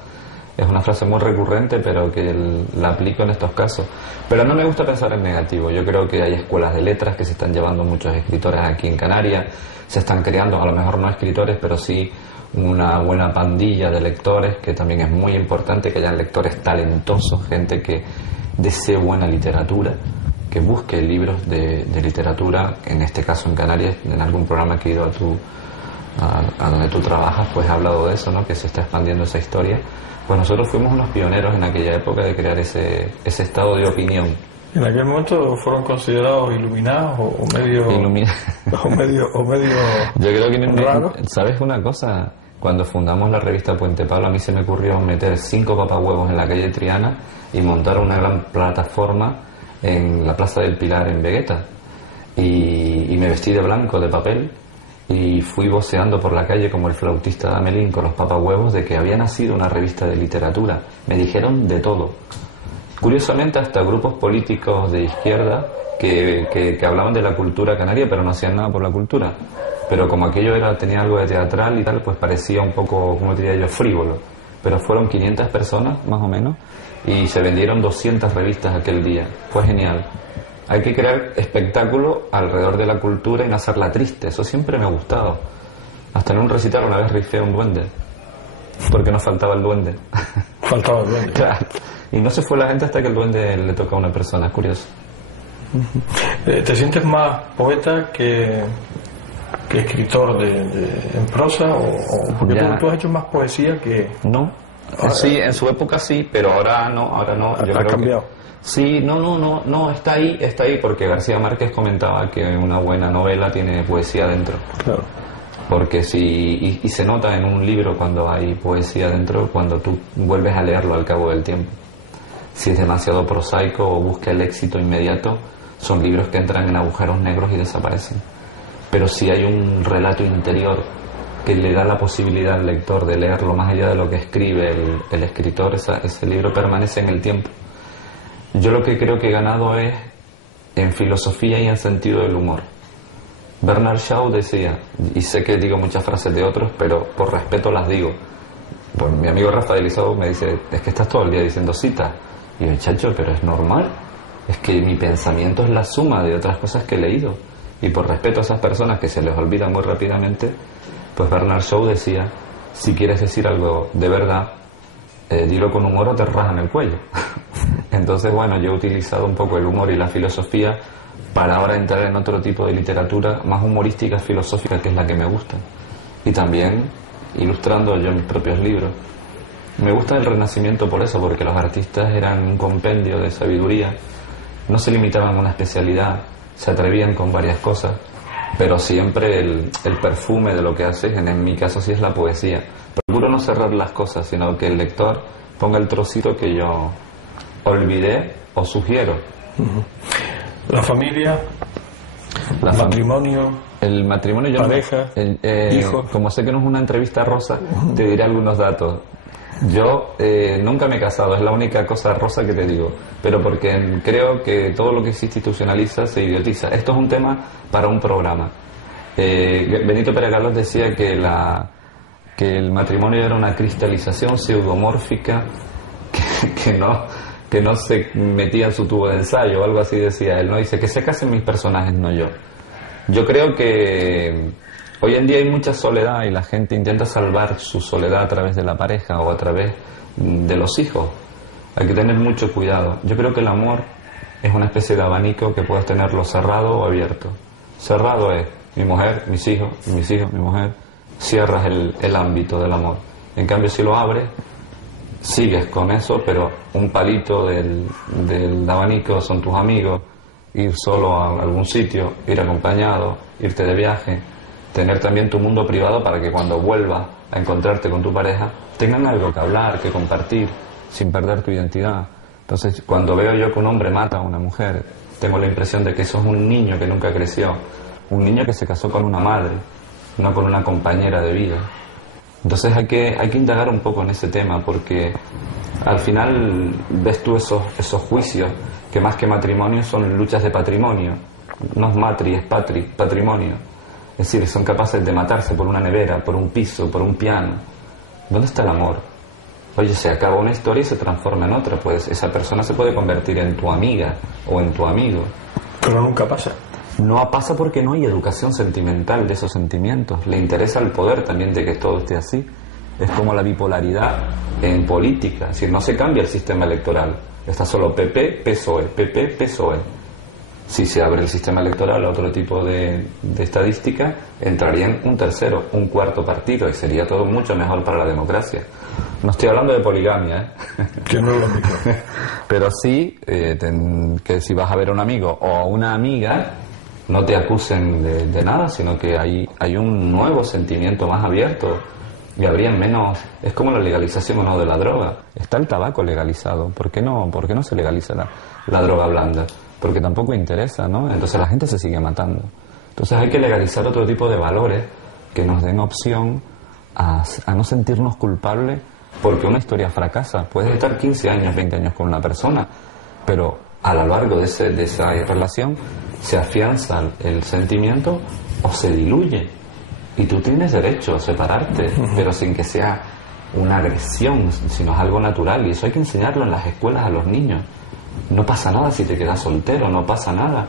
Es una frase muy recurrente, pero que la aplico en estos casos. Pero no me gusta pensar en negativo. Yo creo que hay escuelas de letras que se están llevando muchos escritores aquí en Canarias. Se están creando, a lo mejor no escritores, pero sí una buena pandilla de lectores, que también es muy importante que hayan lectores talentosos, gente que desee buena literatura, que busque libros de literatura, en este caso en Canarias, en algún programa que he ido a donde tú trabajas, pues he hablado de eso, ¿no? Que se está expandiendo esa historia. Pues nosotros fuimos unos pioneros en aquella época de crear ese estado de opinión. ¿En aquel momento fueron considerados iluminados o medio Yo creo que raro? ¿Sabes una cosa? Cuando fundamos la revista Puente Palo, a mí se me ocurrió meter 5 papahuevos en la calle Triana y montar una gran plataforma en la Plaza del Pilar en Vegueta. Y me vestí de blanco, de papel, y fui voceando por la calle como el flautista de Amelín con los papahuevos de que había nacido una revista de literatura. Me dijeron de todo. Curiosamente, hasta grupos políticos de izquierda que hablaban de la cultura canaria, pero no hacían nada por la cultura. Pero como aquello tenía algo de teatral y tal, pues parecía un poco, como diría yo, frívolo. Pero fueron 500 personas, más o menos, y se vendieron 200 revistas aquel día. Fue genial. Hay que crear espectáculo alrededor de la cultura y no hacerla triste. Eso siempre me ha gustado. Hasta en un recital una vez rifé a un duende, porque nos faltaba el duende. Faltaba el duende. Claro. Y no se fue la gente hasta que el duende le toca a una persona. Es curioso. ¿Te sientes más poeta que escritor en prosa? Porque tú has hecho más poesía que... No. Sí, en su época sí, pero ahora no. Yo creo cambiado. Sí, no, está ahí porque García Márquez comentaba que una buena novela tiene poesía dentro. Claro. Porque y se nota en un libro cuando hay poesía dentro, cuando tú vuelves a leerlo al cabo del tiempo. Si es demasiado prosaico o busca el éxito inmediato, son libros que entran en agujeros negros y desaparecen. Pero si hay un relato interior que le da la posibilidad al lector de leerlo más allá de lo que escribe el escritor, ese libro permanece en el tiempo. Yo lo que creo que he ganado es en filosofía y en sentido del humor. Bernard Shaw decía, y sé que digo muchas frases de otros, pero por respeto las digo. Pues mi amigo Rafael Lisao me dice, es que estás todo el día diciendo citas. Y yo, chacho, pero es normal. Es que mi pensamiento es la suma de otras cosas que he leído. Y por respeto a esas personas que se les olvida muy rápidamente, pues Bernard Shaw decía, si quieres decir algo de verdad, dilo con humor o te rajan el cuello. Entonces, bueno, yo he utilizado un poco el humor y la filosofía para ahora entrar en otro tipo de literatura más humorística, filosófica, que es la que me gusta. Y también ilustrando yo mis propios libros. Me gusta el Renacimiento por eso, porque los artistas eran un compendio de sabiduría, no se limitaban a una especialidad, se atrevían con varias cosas, pero siempre el perfume de lo que haces, en mi caso sí es la poesía. Procuro no cerrar las cosas, sino que el lector ponga el trocito que yo olvidé o sugiero. La familia, matrimonio, el matrimonio, pareja, hijos. Como sé que no es una entrevista rosa, te diré algunos datos. Yo nunca me he casado, es la única cosa rosa que te digo, pero porque creo que todo lo que se institucionaliza se idiotiza. Esto es un tema para un programa. Benito Pérez Galdós decía que el matrimonio era una cristalización pseudomórfica que no se metía en su tubo de ensayo, o algo así decía él, ¿no? Dice que se casen mis personajes, no yo. Yo creo que hoy en día hay mucha soledad y la gente intenta salvar su soledad a través de la pareja o a través de los hijos. Hay que tener mucho cuidado. Yo creo que el amor es una especie de abanico que puedes tenerlo cerrado o abierto. Cerrado es mi mujer, mis hijos, mi mujer. Cierras el ámbito del amor. En cambio, si lo abres, sigues con eso, pero un palito del abanico son tus amigos, ir solo a algún sitio, ir acompañado, irte de viaje, tener también tu mundo privado para que cuando vuelvas a encontrarte con tu pareja tengan algo que hablar, que compartir, sin perder tu identidad. Entonces, cuando veo yo que un hombre mata a una mujer, tengo la impresión de que eso es un niño que nunca creció, un niño que se casó con una madre, no con una compañera de vida. Entonces hay que indagar un poco en ese tema, porque al final ves tú esos juicios que más que matrimonio son luchas de patrimonio. No es matri, es patrimonio. Es decir, son capaces de matarse por una nevera, por un piso, por un piano. ¿Dónde está el amor? Oye, se acaba una historia y se transforma en otra, pues esa persona se puede convertir en tu amiga o en tu amigo. Pero nunca pasa. No pasa porque no hay educación sentimental de esos sentimientos. Le interesa el poder también de que todo esté así. Es como la bipolaridad en política. Es decir, no se cambia el sistema electoral. Está solo PP, PSOE, PP, PSOE. Si se abre el sistema electoral a otro tipo de estadística, entrarían un tercero, un cuarto partido y sería todo mucho mejor para la democracia. No estoy hablando de poligamia, ¿eh? Que no es lo mismo. Pero sí que si vas a ver a un amigo o a una amiga, no te acusen de nada, sino que hay un nuevo sentimiento más abierto y habría menos. Es como la legalización o no de la droga. Está el tabaco legalizado, ¿por qué no se legaliza la droga blanda? Porque tampoco interesa, ¿no? Entonces la gente se sigue matando. Entonces hay que legalizar otro tipo de valores que nos den opción a no sentirnos culpables porque una historia fracasa. Puedes estar 15 años, 20 años con una persona, pero a lo largo de esa relación se afianza el sentimiento o se diluye. Y tú tienes derecho a separarte, pero sin que sea una agresión, sino es algo natural. Y eso hay que enseñarlo en las escuelas a los niños. No pasa nada si te quedas soltero, no pasa nada.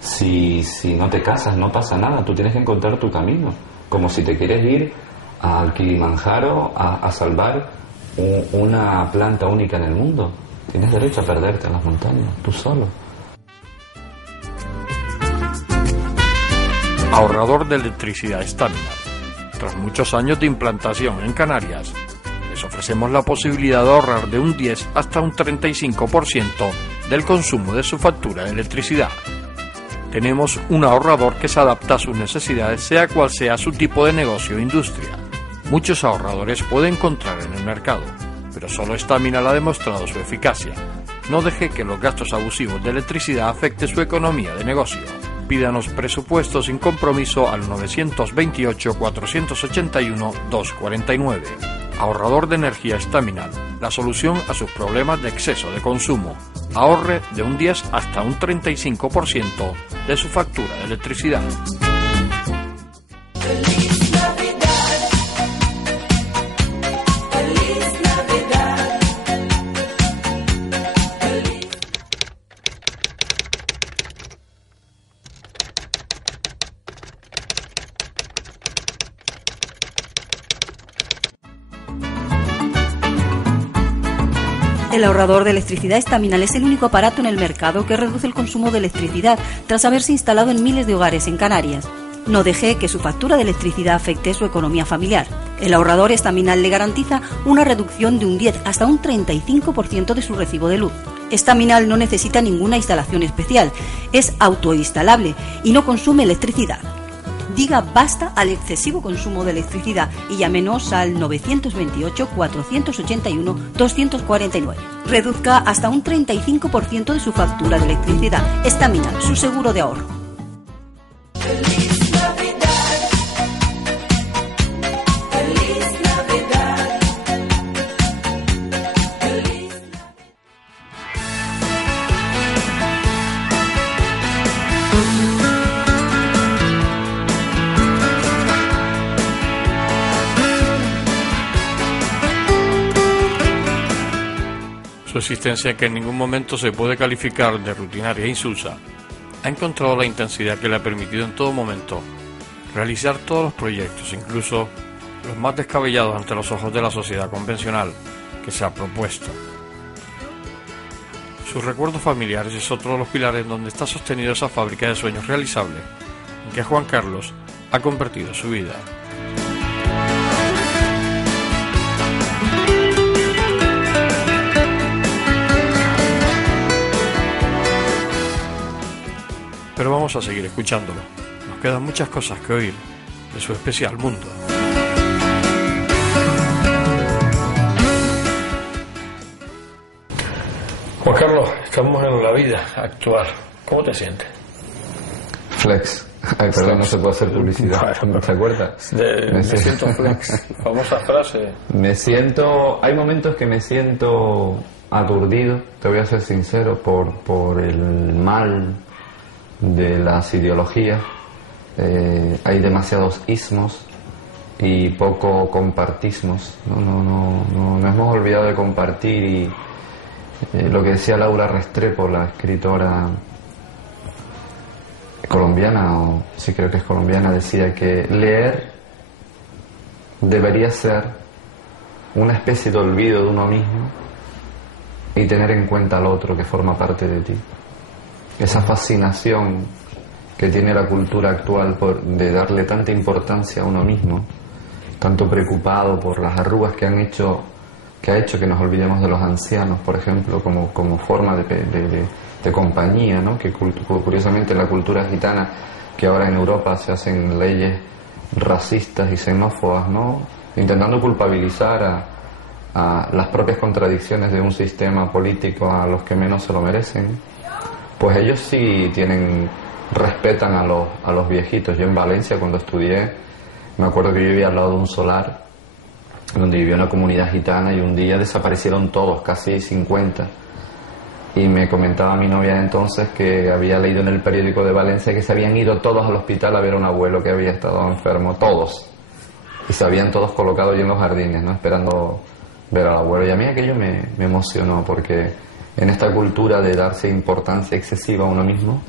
Si no te casas, no pasa nada. Tú tienes que encontrar tu camino. Como si te quieres ir al Kilimanjaro a salvar una planta única en el mundo. Tienes derecho a perderte en las montañas, tú solo. Ahorrador de electricidad Staminar. Tras muchos años de implantación en Canarias, les ofrecemos la posibilidad de ahorrar de un 10 hasta un 35% del consumo de su factura de electricidad. Tenemos un ahorrador que se adapta a sus necesidades, sea cual sea su tipo de negocio o industria. Muchos ahorradores puede encontrar en el mercado, pero solo Staminar ha demostrado su eficacia. No deje que los gastos abusivos de electricidad afecte su economía de negocio. Pídanos presupuesto sin compromiso al 921-481-249. Ahorrador de energía Staminar, la solución a sus problemas de exceso de consumo. Ahorre de un 10 hasta un 35% de su factura de electricidad. El ahorrador de electricidad Estaminal es el único aparato en el mercado que reduce el consumo de electricidad tras haberse instalado en miles de hogares en Canarias. No deje que su factura de electricidad afecte su economía familiar. El ahorrador Estaminal le garantiza una reducción de un 10 hasta un 35% de su recibo de luz. Estaminal no necesita ninguna instalación especial, es autoinstalable y no consume electricidad. Diga basta al excesivo consumo de electricidad y llámenos al 928-481-249. Reduzca hasta un 35% de su factura de electricidad. Estaminal, su seguro de ahorro. Su existencia, que en ningún momento se puede calificar de rutinaria e insulsa, ha encontrado la intensidad que le ha permitido en todo momento realizar todos los proyectos, incluso los más descabellados ante los ojos de la sociedad convencional que se ha propuesto. Sus recuerdos familiares es otro de los pilares en donde está sostenido esa fábrica de sueños realizables en que Juan Carlos ha convertido su vida. Pero vamos a seguir escuchándolo. Nos quedan muchas cosas que oír de su especial mundo. Juan Carlos, estamos en la vida actual. ¿Cómo te sientes? Flex. Ay, perdón, no se puede hacer publicidad. Bueno, ¿Te acuerdas? Me siento flex. Famosa frase. Hay momentos que me siento aturdido, te voy a ser sincero, por el mal de las ideologías. Hay demasiados ismos y poco compartismos. No hemos olvidado de compartir, y lo que decía Laura Restrepo, la escritora colombiana, o sí creo que es colombiana, decía que leer debería ser una especie de olvido de uno mismo y tener en cuenta al otro que forma parte de ti. Esa fascinación que tiene la cultura actual de darle tanta importancia a uno mismo, tanto preocupado por las arrugas que ha hecho que nos olvidemos de los ancianos, por ejemplo, como forma de compañía, ¿no? Que curiosamente en la cultura gitana, que ahora en Europa se hacen leyes racistas y xenófobas, ¿no? Intentando culpabilizar a las propias contradicciones de un sistema político a los que menos se lo merecen. Pues ellos sí respetan a los viejitos. Yo en Valencia, cuando estudié, me acuerdo que yo vivía al lado de un solar donde vivía una comunidad gitana, y un día desaparecieron todos, casi 50. Y me comentaba mi novia entonces que había leído en el periódico de Valencia que se habían ido todos al hospital a ver a un abuelo que había estado enfermo, todos. Y se habían todos colocado allí en los jardines, ¿no? Esperando ver al abuelo. Y a mí aquello me emocionó, porque en esta cultura de darse importancia excesiva a uno mismo,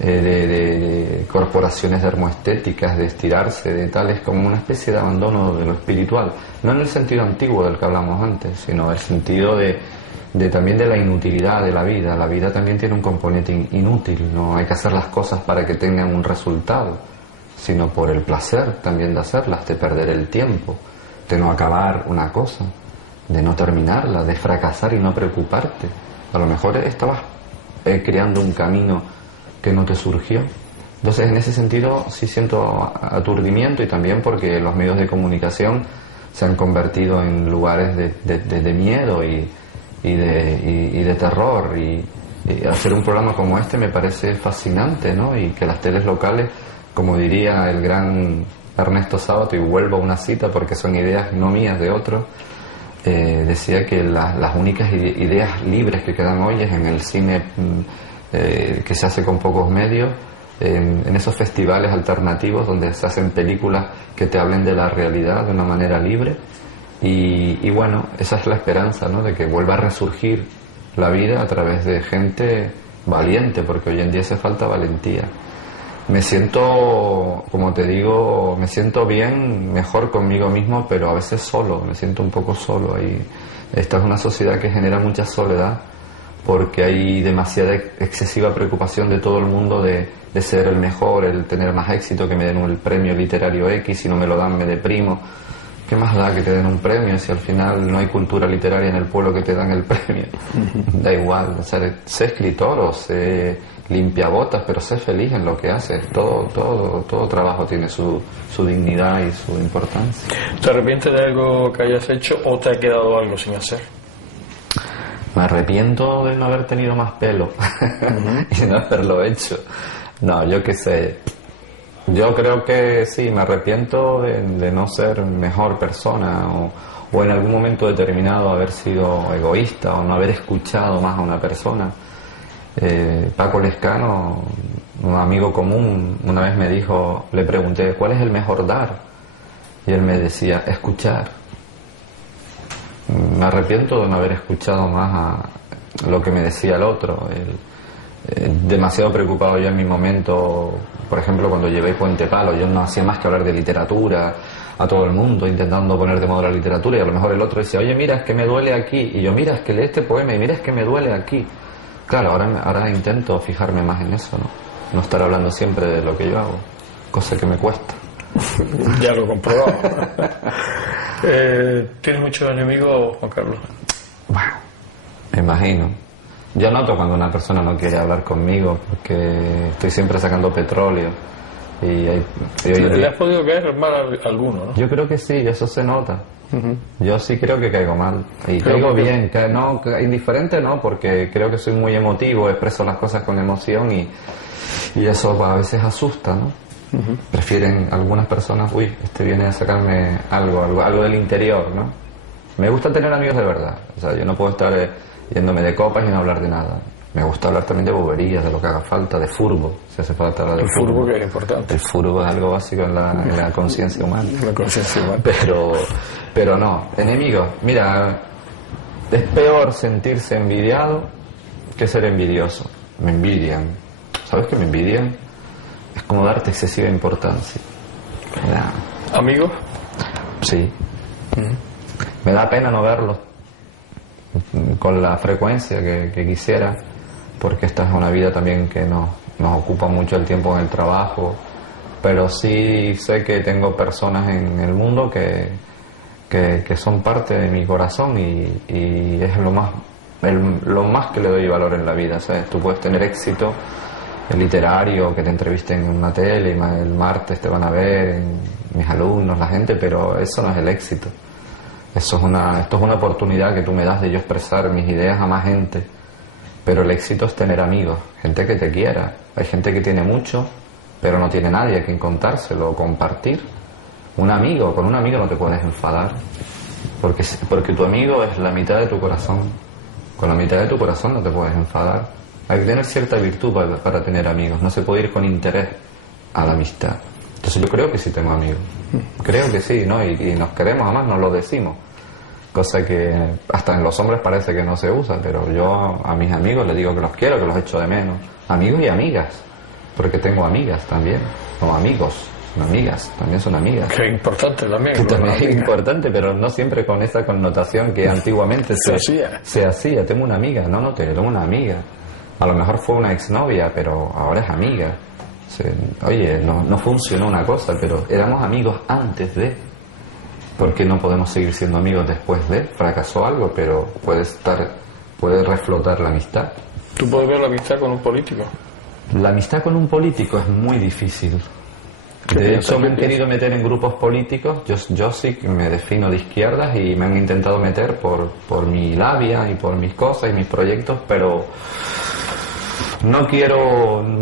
de corporaciones dermoestéticas, de estirarse, de tal, es como una especie de abandono de lo espiritual, no en el sentido antiguo del que hablamos antes, sino en el sentido también de la inutilidad de la vida. La vida también tiene un componente inútil, no hay que hacer las cosas para que tengan un resultado, sino por el placer también de hacerlas, de perder el tiempo, de no acabar una cosa, de no terminarla, de fracasar y no preocuparte. A lo mejor estabas creando un camino que no te surgió. Entonces, en ese sentido sí siento aturdimiento, y también porque los medios de comunicación se han convertido en lugares de miedo y de terror, y hacer un programa como este me parece fascinante, ¿no? Y que las teles locales, como diría el gran Ernesto Sábato, y vuelvo a una cita porque son ideas no mías, de otros, decía que las únicas ideas libres que quedan hoy es en el cine que se hace con pocos medios, en esos festivales alternativos donde se hacen películas que te hablen de la realidad de una manera libre, y bueno, esa es la esperanza, ¿no? De que vuelva a resurgir la vida a través de gente valiente, porque hoy en día hace falta valentía. Me siento, como te digo, me siento bien, mejor conmigo mismo, pero a veces solo, me siento un poco solo ahí. Esta es una sociedad que genera mucha soledad porque hay demasiada excesiva preocupación de todo el mundo de ser el mejor, el tener más éxito, que me den el premio literario X, si no me lo dan me deprimo. ¿Qué más da que te den un premio si al final no hay cultura literaria en el pueblo que te dan el premio? Da igual, o sea, sé escritor o sé limpiabotas, pero sé feliz en lo que haces. Todo trabajo tiene su dignidad y su importancia. ¿Te arrepientes de algo que hayas hecho o te ha quedado algo sin hacer? Me arrepiento de no haber tenido más pelo y no haberlo hecho. No, yo qué sé. Yo creo que sí, me arrepiento de no ser mejor persona o en algún momento determinado haber sido egoísta o no haber escuchado más a una persona. Paco Lescano, un amigo común, una vez me dijo, le pregunté, ¿cuál es el mejor dar? Y él me decía, escuchar. Me arrepiento de no haber escuchado más a lo que me decía el otro. Demasiado preocupado yo en mi momento, por ejemplo, cuando llevé Puente Palo, yo no hacía más que hablar de literatura a todo el mundo, intentando poner de moda la literatura, y a lo mejor el otro decía, oye, mira, es que me duele aquí, y yo, mira, es que lee este poema, y mira, es que me duele aquí. Claro, ahora intento fijarme más en eso, no estar hablando siempre de lo que yo hago, cosa que me cuesta. Ya lo he comprobado. ¿Tienes muchos enemigos, Juan Carlos? Bueno, me imagino. Yo noto cuando una persona no quiere hablar conmigo porque estoy siempre sacando petróleo. ¿Le has podido caer mal a alguno, no? Yo creo que sí, eso se nota. Yo sí creo que caigo mal. Y caigo bien, indiferente no, porque creo que soy muy emotivo, expreso las cosas con emoción y eso a veces asusta, ¿no? Prefieren algunas personas, este viene a sacarme algo del interior, ¿no? Me gusta tener amigos de verdad, o sea, yo no puedo estar yéndome de copas y no hablar de nada. Me gusta hablar también de boberías, de lo que haga falta, de furbo, si hace falta hablar de furbo. El furbo que es importante. El furbo es algo básico en la conciencia humana. La conciencia humana. Pero no, enemigos, mira, es peor sentirse envidiado que ser envidioso. Me envidian, ¿sabes qué me envidian? Es como darte excesiva importancia. ¿Amigos? Sí. Me da pena no verlos con la frecuencia que quisiera, porque esta es una vida también que nos ocupa mucho el tiempo en el trabajo, pero sí sé que tengo personas en el mundo que son parte de mi corazón y es lo más que le doy valor en la vida, ¿sabes? Tú puedes tener éxito literario, que te entrevisten en una tele, el martes te van a ver, mis alumnos, la gente, pero eso no es el éxito. Esto es una oportunidad que tú me das de yo expresar mis ideas a más gente, pero el éxito es tener amigos, gente que te quiera. Hay gente que tiene mucho, pero no tiene nadie a quien contárselo o compartir. Con un amigo no te puedes enfadar, porque tu amigo es la mitad de tu corazón. Con la mitad de tu corazón no te puedes enfadar. Hay que tener cierta virtud para tener amigos, no se puede ir con interés a la amistad. Entonces yo creo que sí tengo amigos, creo que sí, ¿no? Y nos queremos, además nos lo decimos, cosa que hasta en los hombres parece que no se usa, pero yo a mis amigos les digo que los quiero, que los echo de menos. Amigos y amigas, porque tengo amigas también, no amigos, son amigas, también son amigas. Que es importante también. Que también es importante, pero no siempre con esa connotación que antiguamente se hacía. Tengo una amiga, tengo una amiga. A lo mejor fue una exnovia, pero ahora es amiga. Oye, no funcionó una cosa, pero éramos amigos antes de. ¿Por qué no podemos seguir siendo amigos después de? Fracasó algo, pero puede reflotar la amistad. ¿Tú puedes ver la amistad con un político? La amistad con un político es muy difícil. De hecho, me han querido meter en grupos políticos. Yo sí me defino de izquierdas y me han intentado meter por mi labia y por mis cosas y mis proyectos, pero no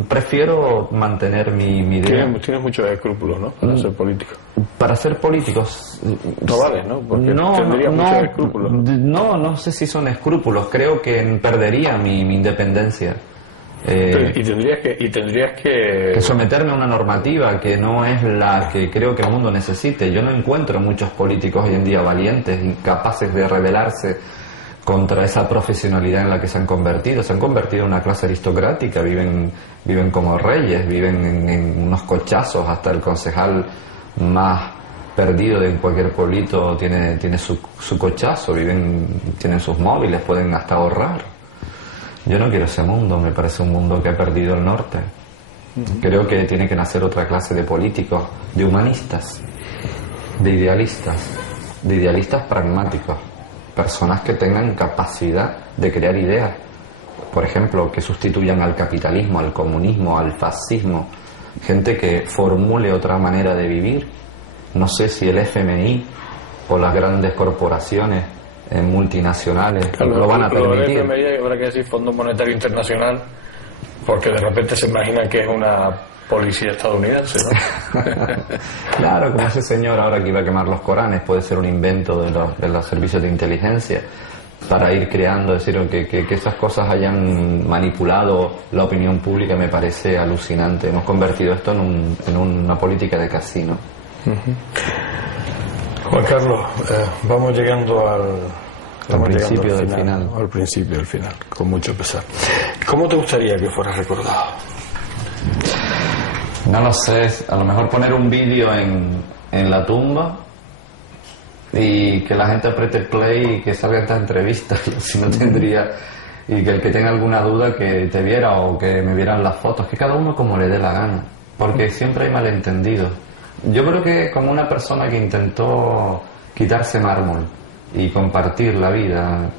prefiero mantener mi idea. Tienes muchos escrúpulos, ¿no? Para ser político. Para ser políticos no vale, ¿no? Porque tendría muchos escrúpulos. No sé si son escrúpulos. Creo que perdería mi independencia. Y tendrías que someterme a una normativa que no es la que creo que el mundo necesite. Yo no encuentro muchos políticos hoy en día valientes y capaces de rebelarse contra esa profesionalidad en la que se han convertido. Se han convertido en una clase aristocrática, viven como reyes, viven en unos cochazos, hasta el concejal más perdido en cualquier pueblito tiene su cochazo, tienen sus móviles, pueden hasta ahorrar. Yo no quiero ese mundo, me parece un mundo que ha perdido el norte. Creo que tiene que nacer otra clase de políticos, de humanistas, de idealistas pragmáticos, personas que tengan capacidad de crear ideas, por ejemplo, que sustituyan al capitalismo, al comunismo, al fascismo, gente que formule otra manera de vivir. No sé si el FMI o las grandes corporaciones multinacionales lo van a permitir. El FMI habrá que decir Fondo Monetario Internacional, porque de repente se imagina que es una policía estadounidense, ¿no? Claro, como ese señor ahora que iba a quemar los Coranes, puede ser un invento de los servicios de inteligencia para ir creando, es decir, que esas cosas hayan manipulado la opinión pública me parece alucinante. Hemos convertido esto en una política de casino. Juan Carlos, vamos llegando al principio del final. Al principio del final, con mucho pesar. ¿Cómo te gustaría que fueras recordado? No lo sé, a lo mejor poner un vídeo en la tumba y que la gente apriete play y que salga esta entrevista, si no tendría, y que el que tenga alguna duda que te viera o que me vieran las fotos, que cada uno como le dé la gana, porque siempre hay malentendidos. Yo creo que como una persona que intentó quitarse mármol y compartir la vida,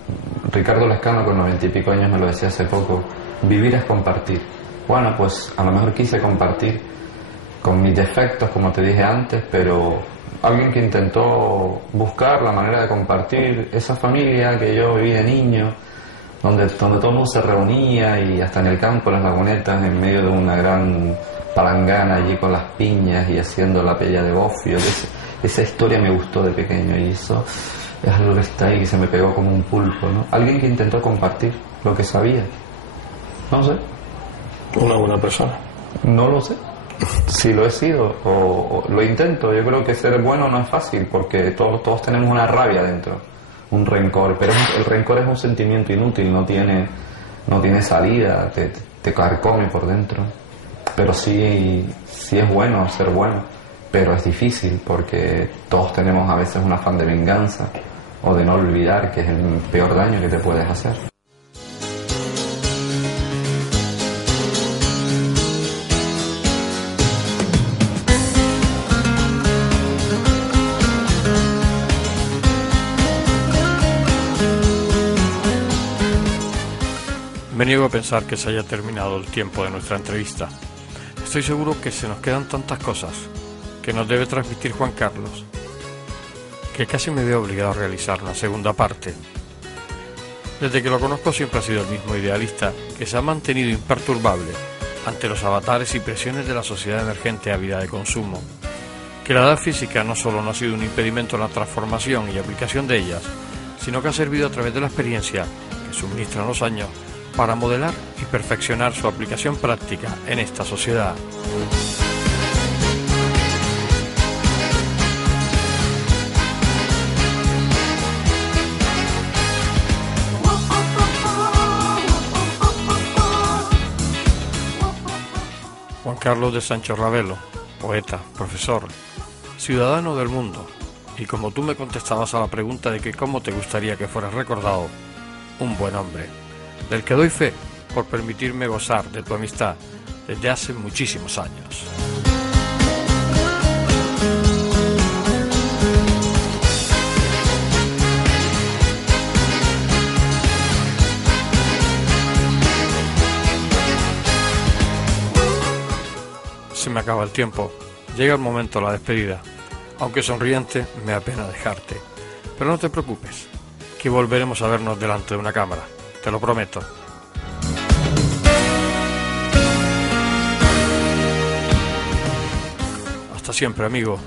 Ricardo Lezcano con 90 y pico años me lo decía hace poco, vivir es compartir. Bueno, pues a lo mejor quise compartir con mis defectos, como te dije antes, pero alguien que intentó buscar la manera de compartir esa familia que yo viví de niño, donde todo el mundo se reunía y hasta en el campo, en las lagunetas, en medio de una gran palangana allí con las piñas y haciendo la pella de bofio. Esa historia me gustó de pequeño y eso es algo que está ahí, que se me pegó como un pulpo, ¿no? Alguien que intentó compartir lo que sabía. No sé. Una buena persona. No lo sé si lo he sido o lo intento. Yo creo que ser bueno no es fácil porque todos tenemos una rabia dentro, un rencor, pero el rencor es un sentimiento inútil, no tiene salida, te carcome por dentro. Pero sí es bueno ser bueno, pero es difícil porque todos tenemos a veces un afán de venganza o de no olvidar, que es el peor daño que te puedes hacer. Me niego a pensar que se haya terminado el tiempo de nuestra entrevista. Estoy seguro que se nos quedan tantas cosas que nos debe transmitir Juan Carlos, que casi me veo obligado a realizar una segunda parte. Desde que lo conozco siempre ha sido el mismo idealista que se ha mantenido imperturbable ante los avatares y presiones de la sociedad emergente ávida de consumo, que la edad física no solo no ha sido un impedimento en la transformación y aplicación de ellas, sino que ha servido a través de la experiencia que suministran los años para modelar y perfeccionar su aplicación práctica en esta sociedad. Juan Carlos de Sancho Ravelo, poeta, profesor, ciudadano del mundo, y como tú me contestabas a la pregunta de que cómo te gustaría que fueras recordado, un buen hombre, del que doy fe por permitirme gozar de tu amistad desde hace muchísimos años. Se me acaba el tiempo, llega el momento de la despedida. Aunque sonriente, me apena dejarte. Pero no te preocupes, que volveremos a vernos delante de una cámara, te lo prometo. Hasta siempre, amigo.